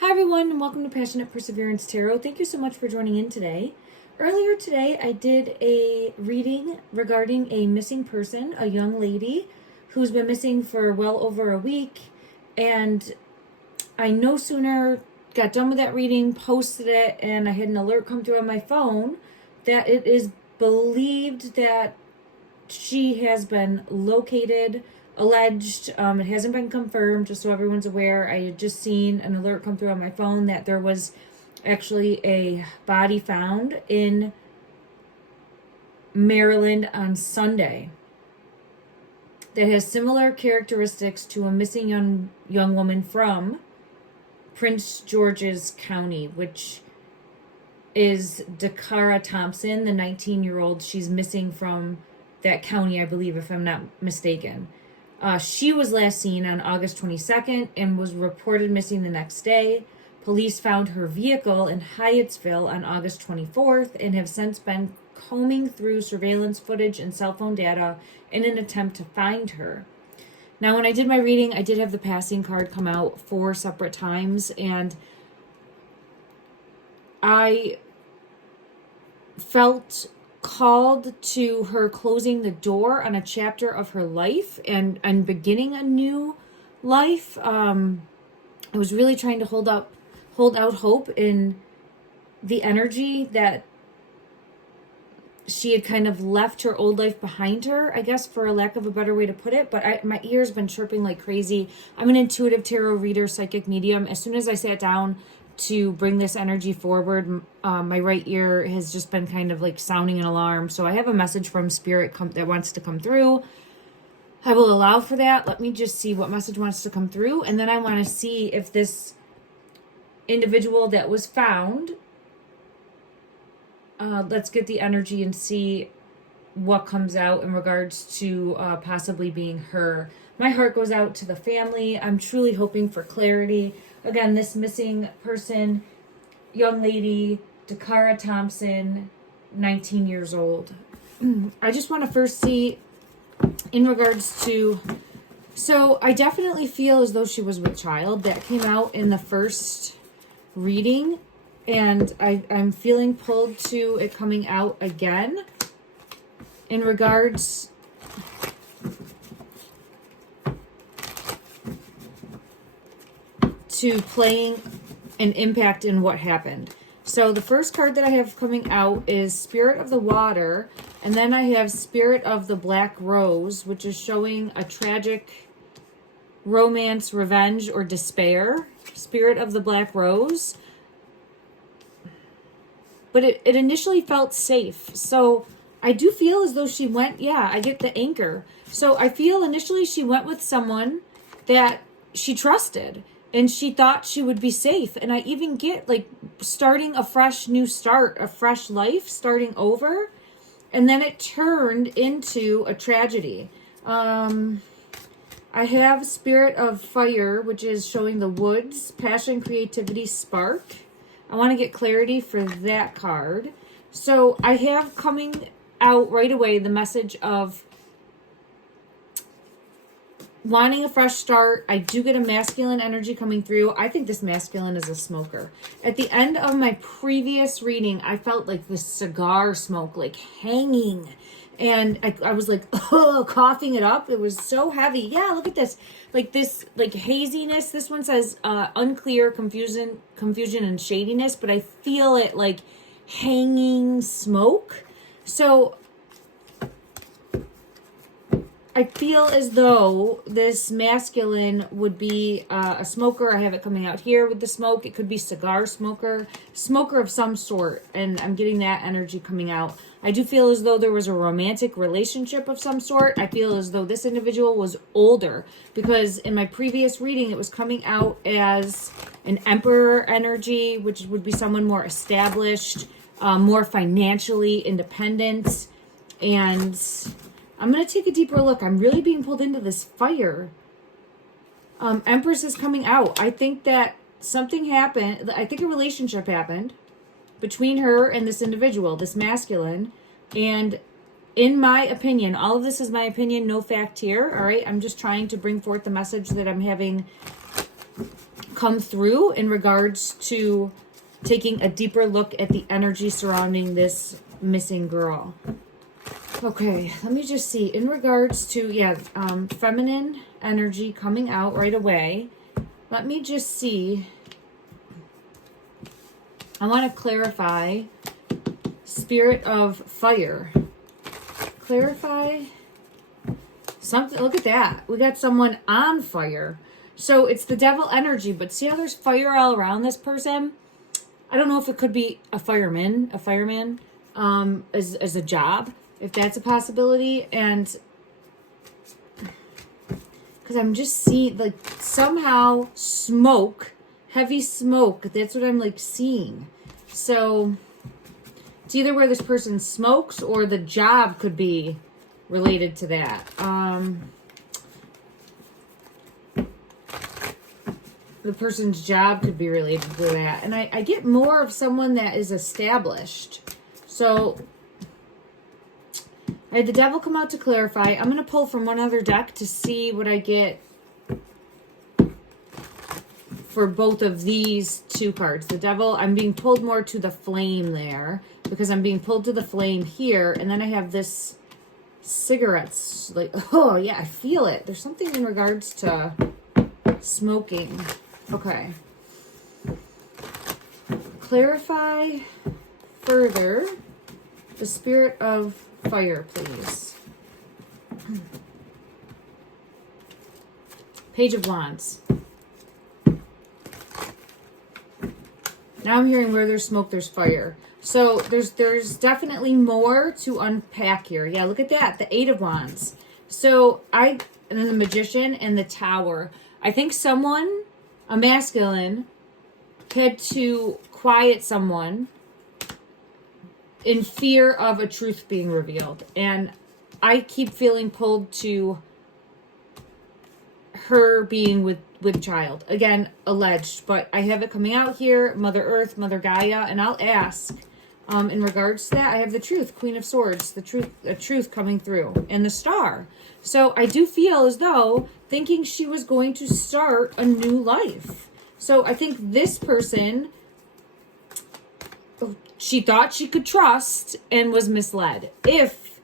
Hi everyone, and welcome to Passionate Perseverance Tarot. Thank you so much for joining in today. Earlier today, I did a reading regarding a missing person, a young lady who's been missing for well over a week, and I no sooner got done with that reading, posted it, and I had an alert come through on my phone that it is believed that she has been located, alleged. It hasn't been confirmed, just so everyone's aware. I had just seen an alert come through on my phone that there was actually a body found in Maryland on Sunday that has similar characteristics to a missing young woman from Prince George's County, which is Dacara Thompson, the 19-year-old. She's missing from that county, I believe, if I'm not mistaken. She was last seen on August 22nd and was reported missing the next day. Police found her vehicle in Hyattsville on August 24th and have since been combing through surveillance footage and cell phone data in an attempt to find her. Now, when I did my reading, I did have the passing card come out 4 separate times, and I felt called to her closing the door on a chapter of her life and beginning a new life. I was really trying to hold out hope in the energy that she had kind of left her old life behind her, I guess, for a lack of a better way to put it. But my ear's been chirping like crazy. I'm an intuitive tarot reader, psychic medium. As soon as I sat down to bring this energy forward, my right ear has just been kind of like sounding an alarm. So I have a message from Spirit that wants to come through. I will allow for that. Let me just see what message wants to come through. And then I want to see if this individual that was found, let's get the energy and see what comes out in regards to possibly being her. My heart goes out to the family. I'm truly hoping for clarity. Again, this missing person, young lady, Dacara Thompson, 19 years old. I just want to first see in regards to, so I definitely feel as though she was with child. That came out in the first reading, and I'm feeling pulled to it coming out again in regards to playing an impact in what happened. So the first card that I have coming out is Spirit of the Water, and then I have Spirit of the Black Rose, which is showing a tragic romance, revenge, or despair. Spirit of the Black Rose. But it initially felt safe. So I do feel as though she went, I get the anchor. So I feel initially she went with someone that she trusted and she thought she would be safe. And I even get like starting a fresh new start, a fresh life, starting over. And then it turned into a tragedy. I have Spirit of Fire, which is showing the woods, passion, creativity, spark. I want to get clarity for that card. So I have coming out right away the message of wanting a fresh start. I do get a masculine energy coming through. I think this masculine is a smoker. At the end of my previous reading, I felt like the cigar smoke, like hanging. And I was like, coughing it up. It was so heavy. Yeah, look at this. Like this, like haziness. This one says unclear, confusion, and shadiness. But I feel it like hanging smoke. So I feel as though this masculine would be a smoker. I have it coming out here with the smoke. It could be cigar smoker of some sort. And I'm getting that energy coming out. I do feel as though there was a romantic relationship of some sort. I feel as though this individual was older because in my previous reading, it was coming out as an emperor energy, which would be someone more established, more financially independent. And I'm going to take a deeper look. I'm really being pulled into this fire. Empress is coming out. I think that something happened. I think a relationship happened between her and this individual, this masculine. And in my opinion, all of this is my opinion, no fact here. All right. I'm just trying to bring forth the message that I'm having come through in regards to taking a deeper look at the energy surrounding this missing girl. Okay, let me just see. In regards to, feminine energy coming out right away. Let me just see. I want to clarify spirit of fire. Clarify something. Look at that. We got someone on fire. So it's the devil energy, but see how there's fire all around this person? I don't know if it could be a fireman, as a job, if that's a possibility. And because I'm just seeing, like, somehow smoke, heavy smoke. That's what I'm, like, seeing. So it's either where this person smokes or the job could be related to that. The person's job could be related to that. And I get more of someone that is established. So I had the devil come out to clarify. I'm going to pull from one other deck to see what I get for both of these two cards. The devil, I'm being pulled more to the flame there because I'm being pulled to the flame here. And then I have this cigarettes. Like, oh yeah, I feel it. There's something in regards to smoking. Okay. Clarify further the spirit of fire, please. Page of Wands. Now I'm hearing where there's smoke, there's fire. So there's definitely more to unpack here. Yeah, look at that. The Eight of Wands. So and then the Magician and the Tower. I think someone, a masculine, had to quiet someone in fear of a truth being revealed. And I keep feeling pulled to her being with child. Again, alleged, but I have it coming out here, Mother Earth, Mother Gaia, and I'll ask, in regards to that, I have the truth, Queen of Swords, the truth coming through, and the Star. So I do feel as though thinking she was going to start a new life. So I think this person, she thought she could trust and was misled. If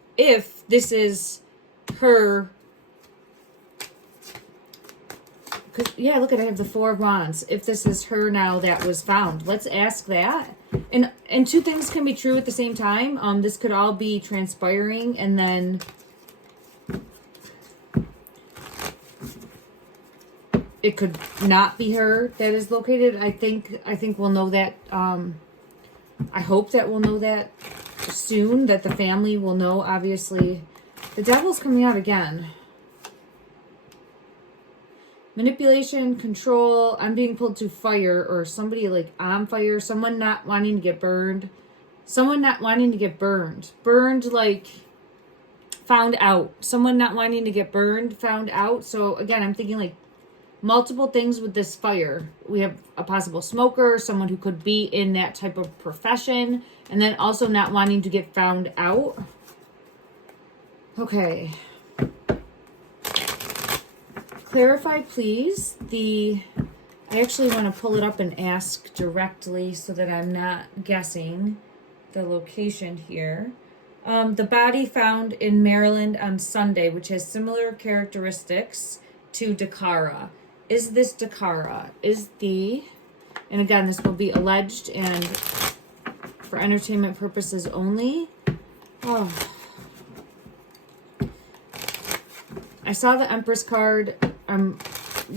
this is her, yeah, look at, I have the Four of Wands. If this is her now that was found, let's ask that. And two things can be true at the same time. This could all be transpiring, and then it could not be her that is located. I think we'll know that. I hope that we'll know that soon, that the family will know, obviously. The Devil's coming out again. Manipulation, control, I'm being pulled to fire, or somebody like on fire, someone not wanting to get burned. Someone not wanting to get burned. Burned, like found out. Someone not wanting to get burned, found out. So again, I'm thinking like multiple things with this fire. We have a possible smoker, someone who could be in that type of profession, and then also not wanting to get found out. Okay. Clarify, please, I actually want to pull it up and ask directly so that I'm not guessing the location here. The body found in Maryland on Sunday, which has similar characteristics to Dacara. Is this Dacara? And again, this will be alleged and for entertainment purposes only. Oh. I saw the Empress card. I'm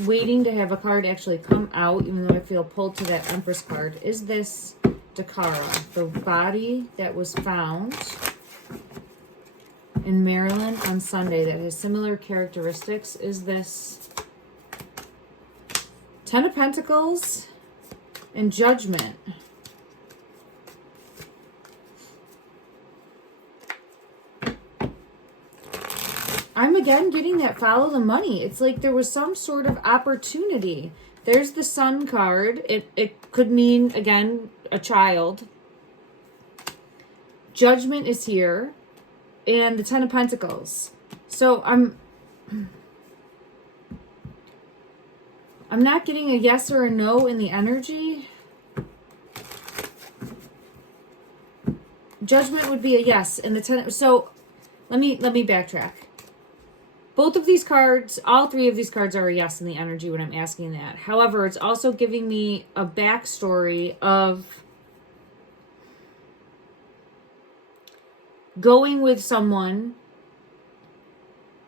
waiting to have a card actually come out, even though I feel pulled to that Empress card. Is this Dacara, the body that was found in Maryland on Sunday that has similar characteristics? Is this Ten of Pentacles and Judgment? I'm again getting that follow the money. It's like there was some sort of opportunity. There's the Sun card. It could mean, again, a child. Judgment is here. And the Ten of Pentacles. So I'm not getting a yes or a no in the energy. Judgment would be a yes. And the 10, so let me backtrack. Both of these cards, all three of these cards are a yes in the energy when I'm asking that. However, it's also giving me a backstory of going with someone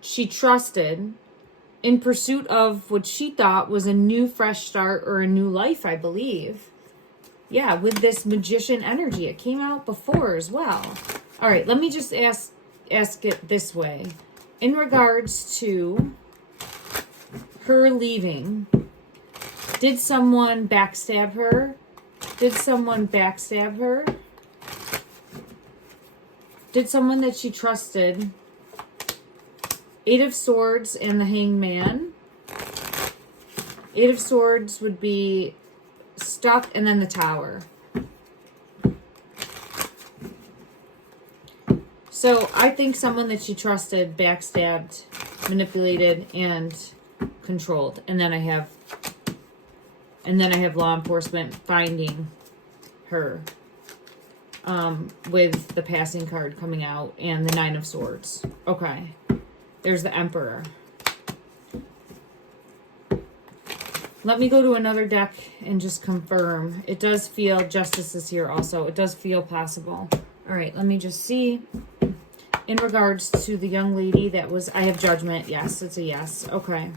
she trusted in pursuit of what she thought was a new fresh start or a new life, I believe. Yeah, with this magician energy. It came out before as well. All right, let me just ask it this way. In regards to her leaving, did someone backstab her? Did someone backstab her? Did someone that she trusted? 8 of Swords and the Hanged Man. 8 of Swords would be stuck, and then the Tower. So I think someone that she trusted backstabbed, manipulated, and controlled. And then I have law enforcement finding her with the Passing card coming out and the 9 of Swords. Okay. There's the Emperor. Let me go to another deck and just confirm. It does feel justice is here also. It does feel possible. All right, let me just see. In regards to the young lady that was, I have Judgment. Yes, it's a yes. Okay.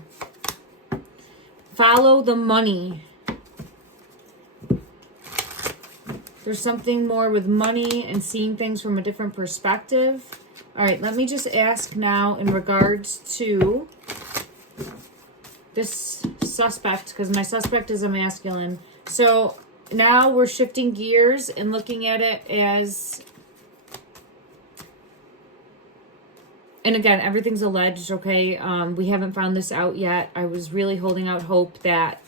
Follow the money. There's something more with money and seeing things from a different perspective. All right, let me just ask now in regards to this suspect, because my suspect is a masculine. So now we're shifting gears and looking at it as, and again, everything's alleged, okay? We haven't found this out yet. I was really holding out hope that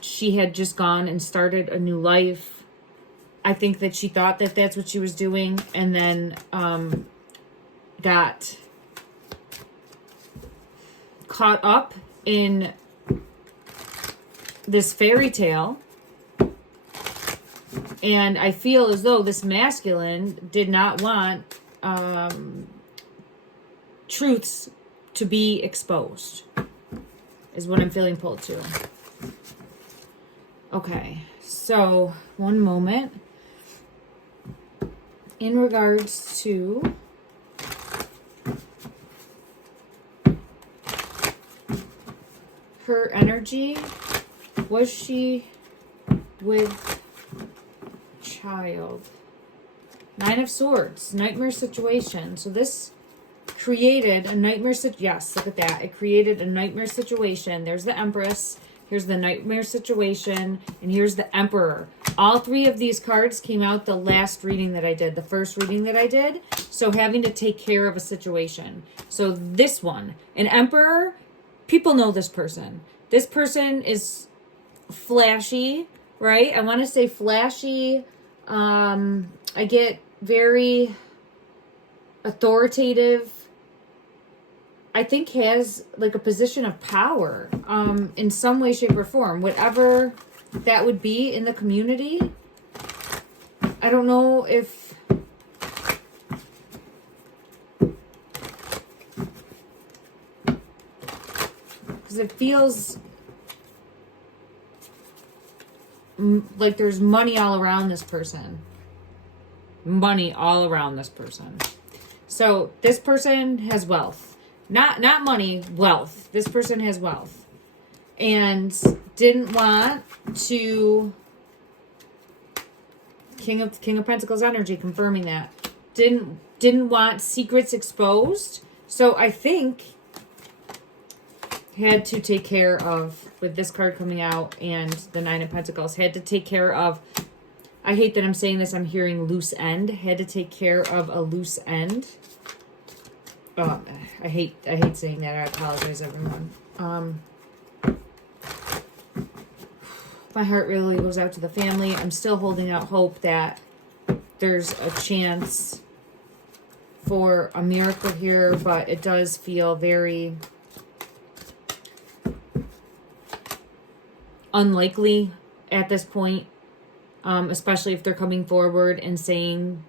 she had just gone and started a new life. I think that she thought that that's what she was doing, and then got caught up in this fairy tale. And I feel as though this masculine did not want truths to be exposed, is what I'm feeling pulled to. Okay, so one moment. In regards to her energy, was she with child? 9 of Swords, nightmare situation. So this created a nightmare situation. Yes, look at that. It created a nightmare situation. There's the Empress. Here's the nightmare situation. And here's the Emperor. All three of these cards came out the last reading that I did. The first reading that I did. So having to take care of a situation. So this one. An Emperor. People know this person. This person is flashy, right? I want to say flashy. I get very authoritative. I think has like a position of power in some way, shape, or form. Whatever that would be in the community. I don't know if... because it feels like there's money all around this person. Money all around this person. So this person has wealth. Not money, wealth. This person has wealth. And didn't want to... King of Pentacles energy confirming that. Didn't want secrets exposed. So I think had to take care of, with this card coming out and the 9 of Pentacles, had to take care of, I hate that I'm saying this, I'm hearing loose end. Had to take care of a loose end. Oh, I hate saying that. I apologize, everyone. My heart really goes out to the family. I'm still holding out hope that there's a chance for a miracle here, but it does feel very... unlikely at this point, especially if they're coming forward and saying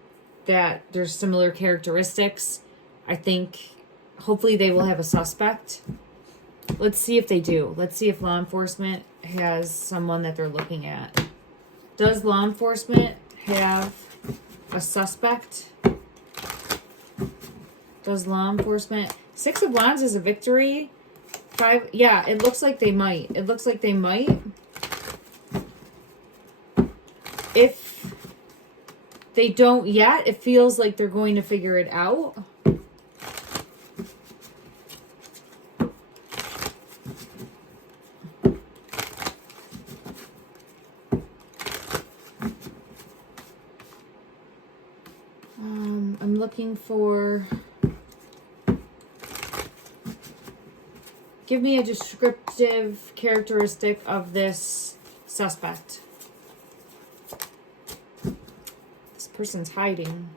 that there's similar characteristics. I think hopefully they will have a suspect. Let's see if they do. Let's see if law enforcement has someone that they're looking at. Does law enforcement have a suspect? Does law enforcement... 6 of Wands is a victory. 5... Yeah, it looks like they might. It looks like they might. If they don't yet, it feels like they're going to figure it out. I'm looking for... Give me a descriptive characteristic of this suspect. This person's hiding.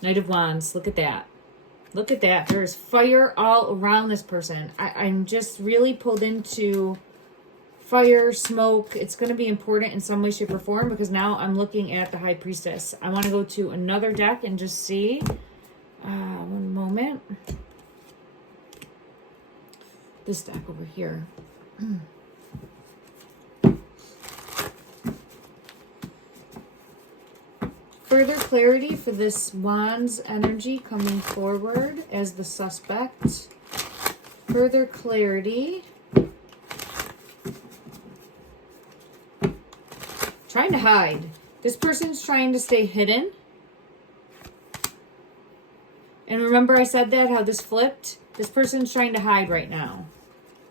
Knight of Wands. Look at that. Look at that. There's fire all around this person. I'm just really pulled into fire, smoke. It's going to be important in some way, shape, or form because now I'm looking at the High Priestess. I want to go to another deck and just see. One moment. This deck over here. Further clarity for this Wands energy coming forward as the suspect. Further clarity. Trying to hide. This person's trying to stay hidden. And remember I said that, how this flipped? This person's trying to hide right now.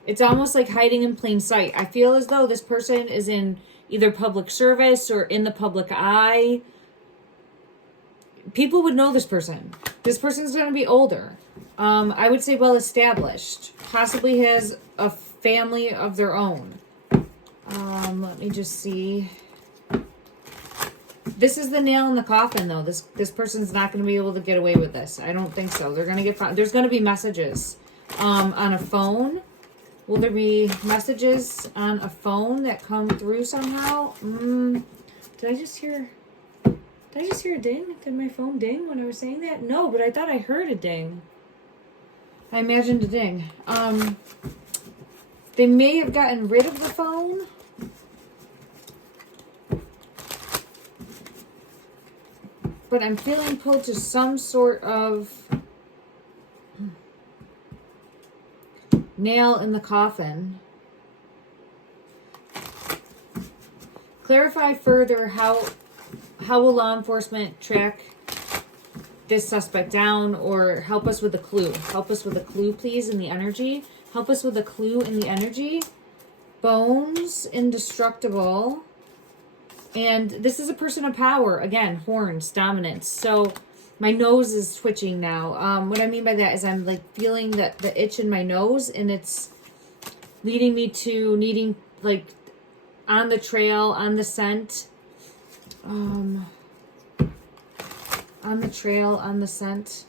It's almost like hiding in plain sight. I feel as though this person is in either public service or in the public eye. People would know this person. This person's going to be older. I would say well established. Possibly has a family of their own. Let me just see. This is the nail in the coffin, though. This person's not going to be able to get away with this. I don't think so. They're going to get found. There's going to be messages on a phone. Will there be messages on a phone that come through somehow? Did I just hear a ding? Did my phone ding when I was saying that? No, but I thought I heard a ding. I imagined a ding. They may have gotten rid of the phone. But I'm feeling pulled to some sort of nail in the coffin. Clarify further how will law enforcement track this suspect down or help us with a clue. Help us with a clue, please, in the energy. Help us with a clue in the energy. Bones, indestructible. And this is a person of power. Again, horns, dominance. So my nose is twitching now. What I mean by that is I'm like feeling that the itch in my nose, and it's leading me to needing like on the trail, on the scent. On the trail, on the scent.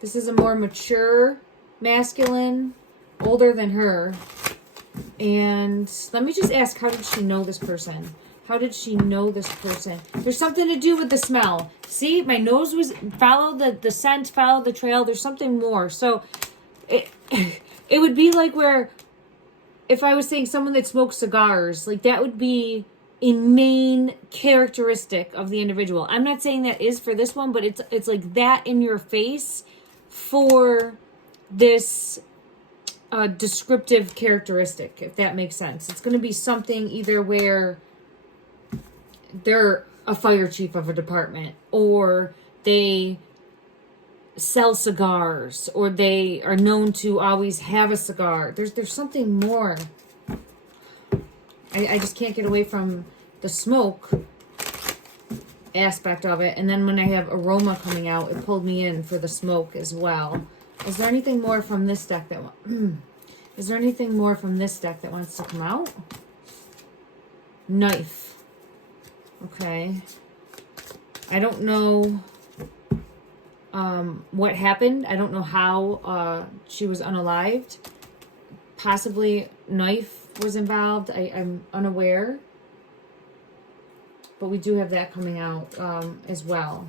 This is a more mature masculine, older than her. And let me just ask, how did she know this person? How did she know this person? There's something to do with the smell. See, my nose was follow the scent, follow the trail. There's something more. So it would be like where if I was saying someone that smokes cigars, like that would be a main characteristic of the individual. I'm not saying that is for this one, but it's like that in your face for this descriptive characteristic, if that makes sense. It's going to be something either where they're a fire chief of a department, or they sell cigars, or they are known to always have a cigar. There's something more. I just can't get away from the smoke aspect of it. And then when I have aroma coming out, it pulled me in for the smoke as well. Is there anything more from this deck that is there anything more from this deck that wants to come out? Knife. Okay. I don't know what happened. I don't know how she was unalived. Possibly knife was involved. I'm unaware. But we do have that coming out as well.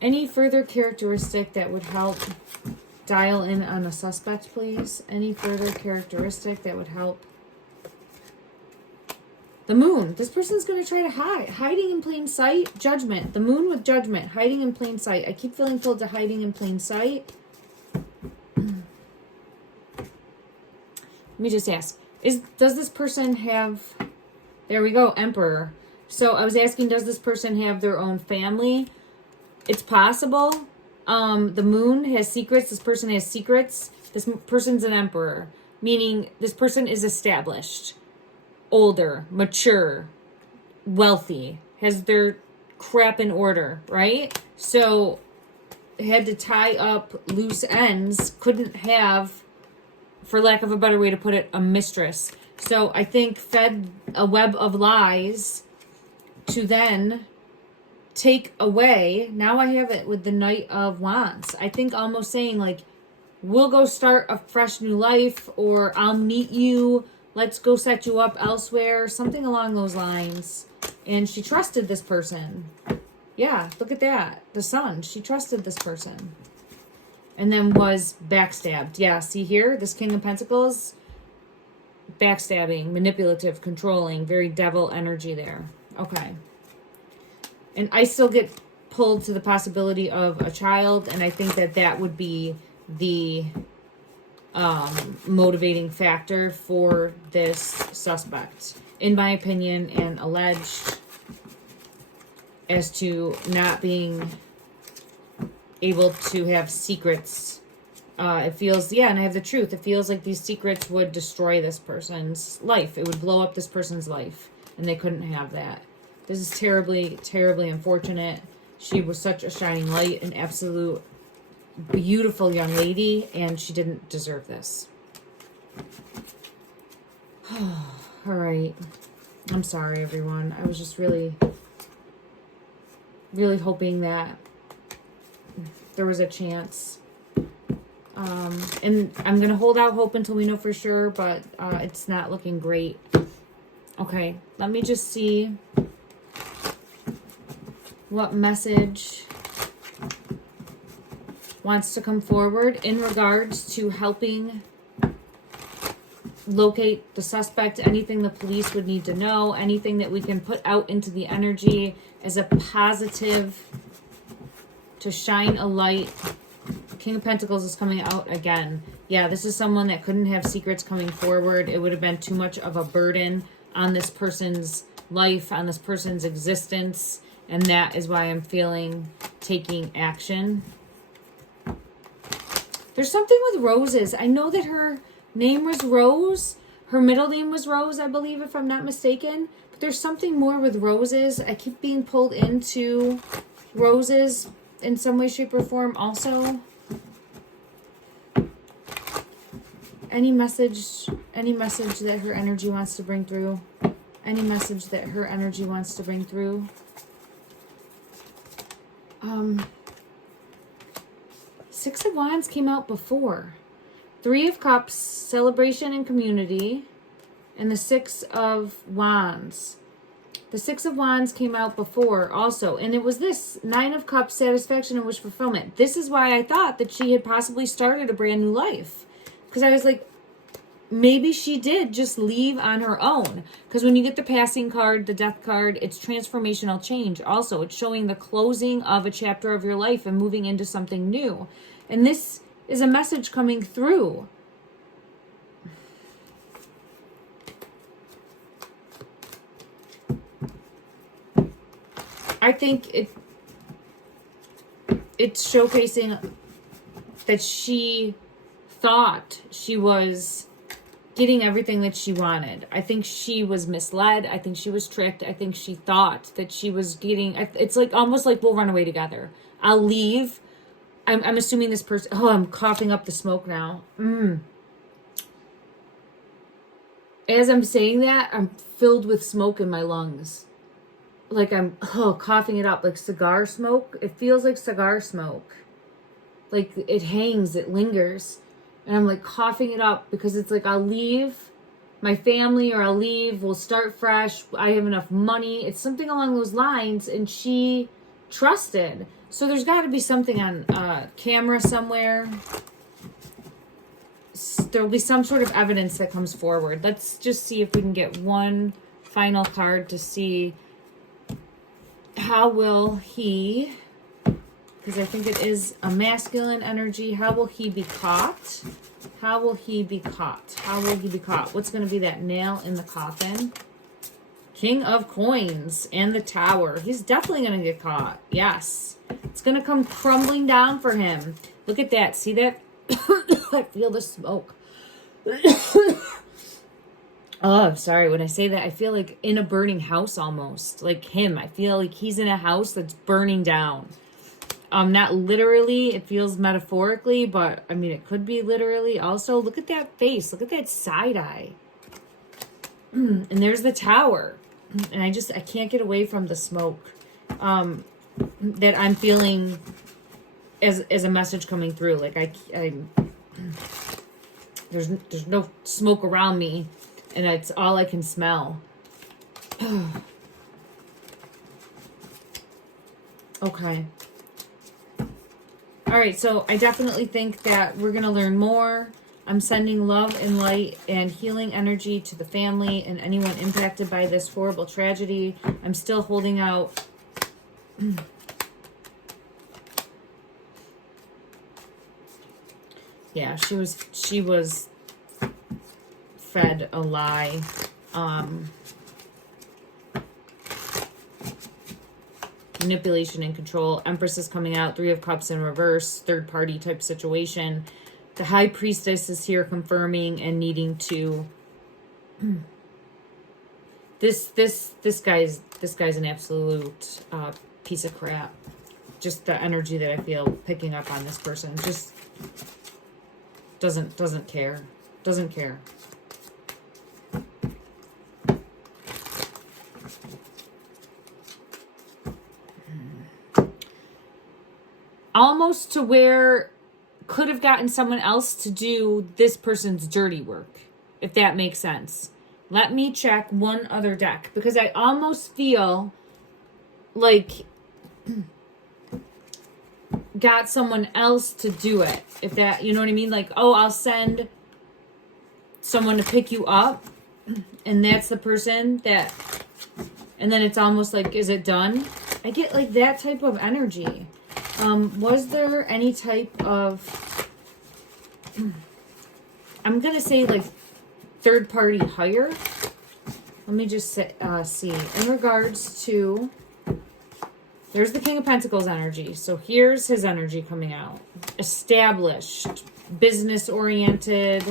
Any further characteristic that would help dial in on a suspect, please? Any further characteristic that would help? The moon. This person's going to try to hide. Hiding in plain sight. Judgment. The moon with judgment. Hiding in plain sight. I keep feeling pulled to hiding in plain sight. Let me just ask. Does this person have... There we go. Emperor. So I was asking, does this person have their own family? It's possible. The moon has secrets. This person has secrets. This person's an emperor. Meaning this person is established. Older, mature, wealthy, has their crap in order, right? So had to tie up loose ends, couldn't have, for lack of a better way to put it, a mistress. So I think fed a web of lies to then take away. Now I have it with the Knight of Wands. I think almost saying like, we'll go start a fresh new life, or I'll meet you. Let's go set you up elsewhere. Something along those lines. And she trusted this person. Yeah, look at that. The Sun. She trusted this person. And then was backstabbed. Yeah, see here? This King of Pentacles. Backstabbing, manipulative, controlling. Very devil energy there. Okay. And I still get pulled to the possibility of a child. And I think that that would be the... motivating factor for this suspect, in my opinion, and alleged as to not being able to have secrets. It feels, yeah, and I have the truth. It feels like these secrets would destroy this person's life. It would blow up this person's life, and they couldn't have that. This is terribly, terribly unfortunate. She was such a shining light, an absolute beautiful young lady, and she didn't deserve this. All right. I'm sorry, everyone. I was just really, really hoping that there was a chance. And I'm going to hold out hope until we know for sure, but it's not looking great. Okay, let me just see what message wants to come forward in regards to helping locate the suspect, anything the police would need to know, anything that we can put out into the energy as a positive to shine a light. King of Pentacles is coming out again. Yeah, this is someone that couldn't have secrets coming forward. It would have been too much of a burden on this person's life, on this person's existence, and that is why I'm feeling taking action. There's something with roses. I know that her name was Rose. Her middle name was Rose, I believe, if I'm not mistaken. But there's something more with roses. I keep being pulled into roses in some way, shape, or form also. Any message that her energy wants to bring through. Any message that her energy wants to bring through. Six of Wands came out before. Three of Cups, celebration and community. And the Six of Wands. The Six of Wands came out before also. And it was this, Nine of Cups, satisfaction and wish fulfillment. This is why I thought that she had possibly started a brand new life. Because I was like, maybe she did just leave on her own. Because when you get the passing card, the death card, it's transformational change. Also, it's showing the closing of a chapter of your life and moving into something new. And this is a message coming through. I think it's showcasing that she thought she was getting everything that she wanted. I think she was misled. I think she was tricked. I think she thought that she was getting... It's like almost like we'll run away together. I'll leave. I'm assuming this person... Oh, I'm coughing up the smoke now. As I'm saying that, I'm filled with smoke in my lungs. Like I'm coughing it up like cigar smoke. It feels like cigar smoke. like it hangs, it lingers. And I'm like coughing it up because it's like I'll leave my family or I'll leave, we'll start fresh, I have enough money. It's something along those lines, and she trusted. So there's got to be something on camera somewhere. There'll be some sort of evidence that comes forward. Let's just see if we can get one final card to see how will he, because I think it is a masculine energy, how will he be caught? How will he be caught? How will he be caught? What's going to be that nail in the coffin? King of Coins and the Tower. He's definitely going to get caught. Yes. It's going to come crumbling down for him. Look at that. See that? I feel the smoke. Oh, I'm sorry. When I say that, I feel like in a burning house almost. Like him. I feel like he's in a house that's burning down. Not literally. It feels metaphorically, but I mean, it could be literally also. Look at that face. Look at that side eye. And there's the Tower. And I can't get away from the smoke that I'm feeling as a message coming through. Like there's no smoke around me, and it's all I can smell. Okay. All right, so I definitely think that we're going to learn more. I'm sending love and light and healing energy to the family and anyone impacted by this horrible tragedy. I'm still holding out. Yeah, she was fed a lie. Manipulation and control. Empress is coming out. 3 of Cups in reverse. Third party type situation. The High Priestess is here confirming and needing to. This guy's an absolute piece of crap. Just the energy that I feel picking up on this person. Just doesn't care. Doesn't care. Almost to where could have gotten someone else to do this person's dirty work, if that makes sense. Let me check one other deck, because I almost feel like got someone else to do it. If that, you know what I mean? Like, oh, I'll send someone to pick you up, and that's the person that, and then it's almost like, is it done? I get like that type of energy. Was there any type of, I'm going to say like third party hire? Let me just see. In regards to, there's the King of Pentacles energy. So here's his energy coming out. Established, business oriented.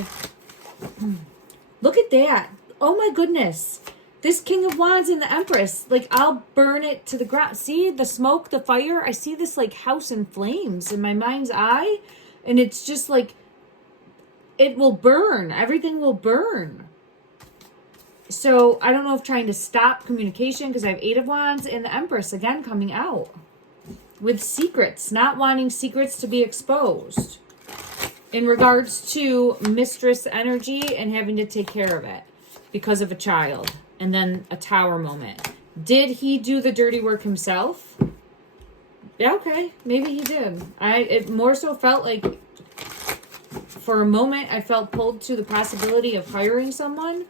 Look at that. Oh my goodness. This King of Wands and the Empress, like, I'll burn it to the ground. See the smoke, the fire? I see this, like, house in flames in my mind's eye. And it's just, like, it will burn. Everything will burn. So, I don't know if trying to stop communication, because I have 8 of Wands and the Empress, again, coming out. With secrets, not wanting secrets to be exposed. In regards to mistress energy and having to take care of it because of a child. And then a Tower moment. Did he do the dirty work himself? Yeah, okay. Maybe he did. It more so felt like, for a moment, I felt pulled to the possibility of hiring someone.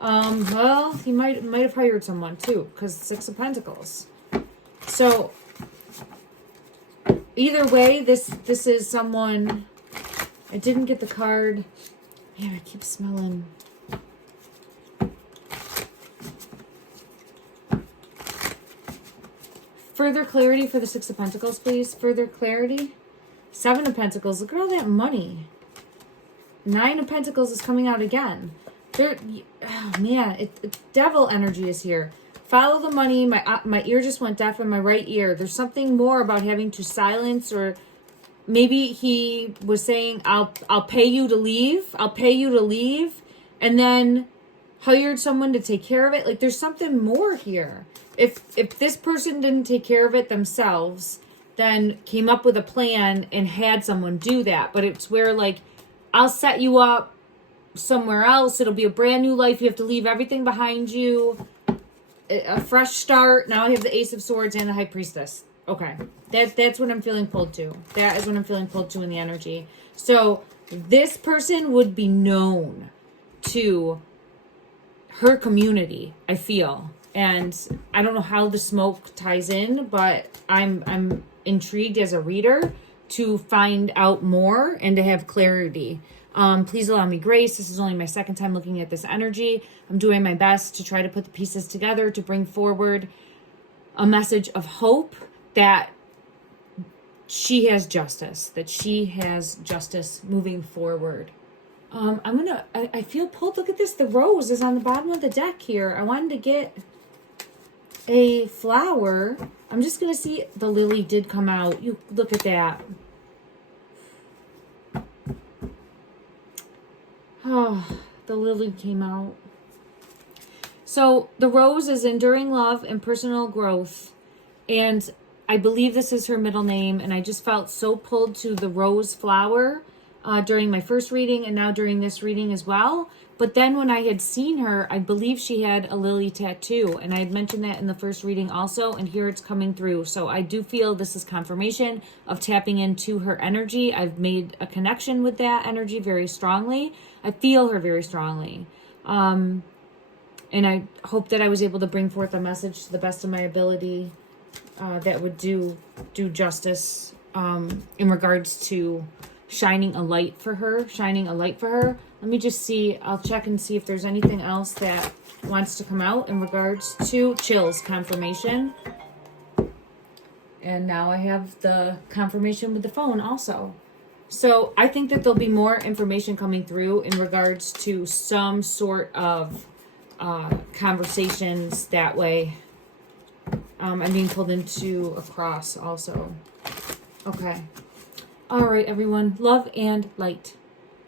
Well, he might have hired someone too, because 6 of Pentacles. So, either way, this is someone. I didn't get the card. Man, I keep smelling. Further clarity for the 6 of Pentacles, please. Further clarity. 7 of Pentacles. Look at all that money. 9 of Pentacles is coming out again. Oh man, devil energy is here. Follow the money. My ear just went deaf in my right ear. There's something more about having to silence, or maybe he was saying, I'll pay you to leave. I'll pay you to leave. And then hired someone to take care of it. Like, there's something more here. If this person didn't take care of it themselves, then came up with a plan and had someone do that. But it's where, like, I'll set you up somewhere else. It'll be a brand new life. You have to leave everything behind you. A fresh start. Now I have the Ace of Swords and the High Priestess. Okay. That's what I'm feeling pulled to. That is what I'm feeling pulled to in the energy. So this person would be known to her community, I feel. And I don't know how the smoke ties in, but I'm intrigued as a reader to find out more and to have clarity. Please allow me grace. This is only my second time looking at this energy. I'm doing my best to try to put the pieces together to bring forward a message of hope that she has justice, moving forward. I feel pulled. Look at this. The rose is on the bottom of the deck here. I wanted to get a flower. I'm just going to see. The lily did come out. You look at that. Oh, the lily came out. So the rose is enduring love and personal growth. And I believe this is her middle name. And I just felt so pulled to the rose flower during my first reading and now during this reading as well. But then when I had seen her, I believe she had a lily tattoo. And I had mentioned that in the first reading also. And here it's coming through. So I do feel this is confirmation of tapping into her energy. I've made a connection with that energy very strongly. I feel her very strongly. And I hope that I was able to bring forth a message to the best of my ability that would do justice in regards to shining a light for her. Let me just see. I'll check and see if there's anything else that wants to come out in regards to chills confirmation. And now I have the confirmation with the phone also. So I think that there'll be more information coming through in regards to some sort of conversations that way. I'm being pulled into a cross also. Okay. All right, everyone. Love and light.